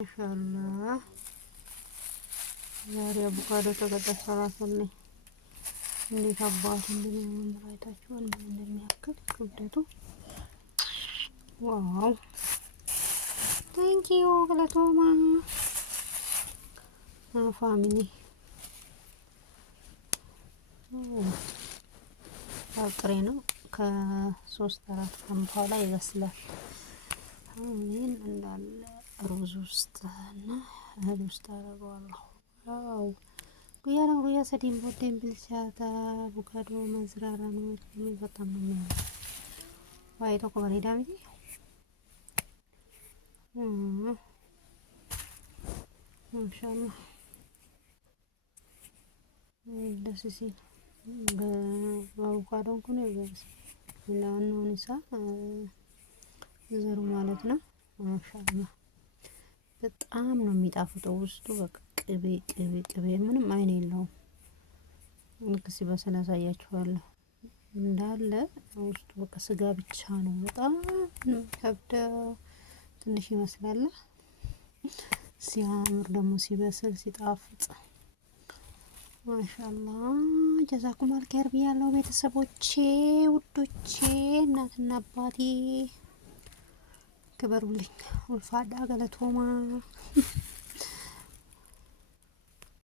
ማሻአላህ ዛሬ አቮካዶ ተቀጠፈ ራስልኝ እንዴት አባቱ እንደሚያምር አይታችኋል። ምን እንደሚያክል ክብደቱ ዋው! ታንኪዩ ገለቶማ ፋሚሊ ጥሬ ነው። ከ3-4 ቀን በኋላ ይበስላል። አሁን እንዳለ ሩዝ ውስጥ እና እህል ውስጥ አደርገዋለሁ። ዋው ጉያ ሰዲም ቦዴን ብልቻታ አቮካዶ መዝራራ ነው። በጣም ነው የሚያምረው። ዋይቶ ኮበሬዳ እንጂ ማሻአላህ ደስ ሲል በአቮካዶ እንኳን ይበስ ለዋናው ንሳ ዘሩ ማለት ነው። ማሻአላህ በጣም ነው የሚጣፍጠው። ውስጡ በቃ ቅቤ ምንም አይን የለውም። ልክ ሲበስል አሳያችኋለሁ። እንዳለ ውስጡ በቃ ስጋ ብቻ ነው። በጣም ነው ከብደው ትንሽ ይመስላል። ሲያምር ደግሞ ሲበስል ሲጣፍጥ ማሻአላህ ጀዛኩም አልከር ብያለሁ። ቤተሰቦቼ ውዶቼ፣ እናትና አባቴ ክበሩልኝ። ወልፋዳ ገለቶማ